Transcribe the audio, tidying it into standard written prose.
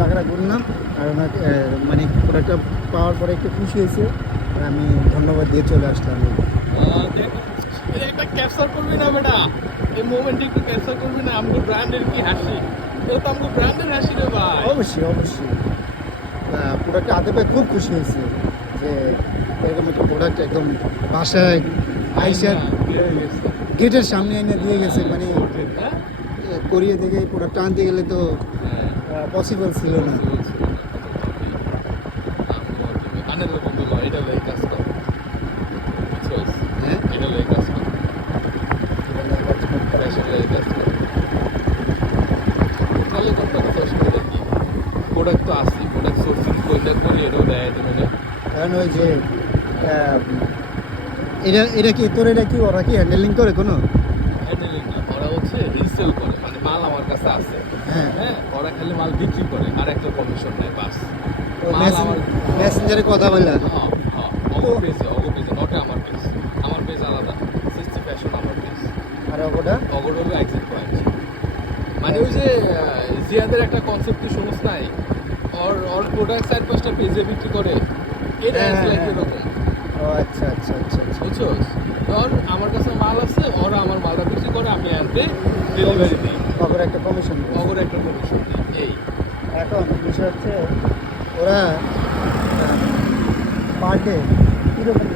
টাকাটা গুনলাম আর ওনাকে মানে প্রোডাক্টটা পাওয়ার পরে একটু খুশি হয়েছে আর আমি ধন্যবাদ দিয়ে চলে আসলাম। একটা ক্যাপচার করবি না বেটা, এই মোমেন্ট একটু ক্যাপচার করবি না? আমগো ব্র্যান্ডের কি হাসি, এটা তো আমগো ব্র্যান্ডের হাসি রে ভাই। অবশ্যই অবশ্যই প্রোডাক্টটা হাতে পেয়ে খুব খুশি হয়েছে যে এরকম একটা প্রোডাক্ট একদম বাসায় আইসার গেটের সামনে এনে দিয়ে গেছে। মানে করিয়ে থেকে এই প্রোডাক্টটা আনতে গেলে তো পসিবল ছিল না। হ্যাঁ প্রোডাক্ট তো আসি, প্রোডাক্ট সোর্সিং করি এটাও দেয় তুমি না। কারণ ওই যে এটা কি তোর, এটা কি ওরা কি হ্যান্ডেলিং করে কোনো? হ্যান্ডেলিং না, ওরা হচ্ছে রিসেল করে, মানে মাল আমার কাছে আছে, হ্যাঁ হ্যাঁ ওরা খালি মাল বিক্রি করে আর একটা কমিশন নেয় বাস। মাল আমার মেসেঞ্জারে কথা বললা? হ্যাঁ হ্যাঁ, অগো পেজে নটে আমার পেজ আলাদা, সৃষ্টি ফ্যাশন আমার পেজ, আর ওটা অগোর হলো এক্সিট পয়েন্ট। মানে ওই যে জিয়াদের একটা কনসেপ্ট তুই শুনিস নাই, ওর প্রোডাক্ট 4-5টা পেজে বিক্রি করে, এটা লাইক এরকম। ও আচ্ছা আচ্ছা আচ্ছা আচ্ছা। বুঝছোস? ধর আমার কাছে মাল আছে, ওরা আমার মালটা বিক্রি করে, আমি আনতে ডেলিভারি দিই, ওদের একটা কমিশন। অগোর একটা কমিশন দিই। এই এখন বিষয় হচ্ছে ওরা পার ডে কীরকম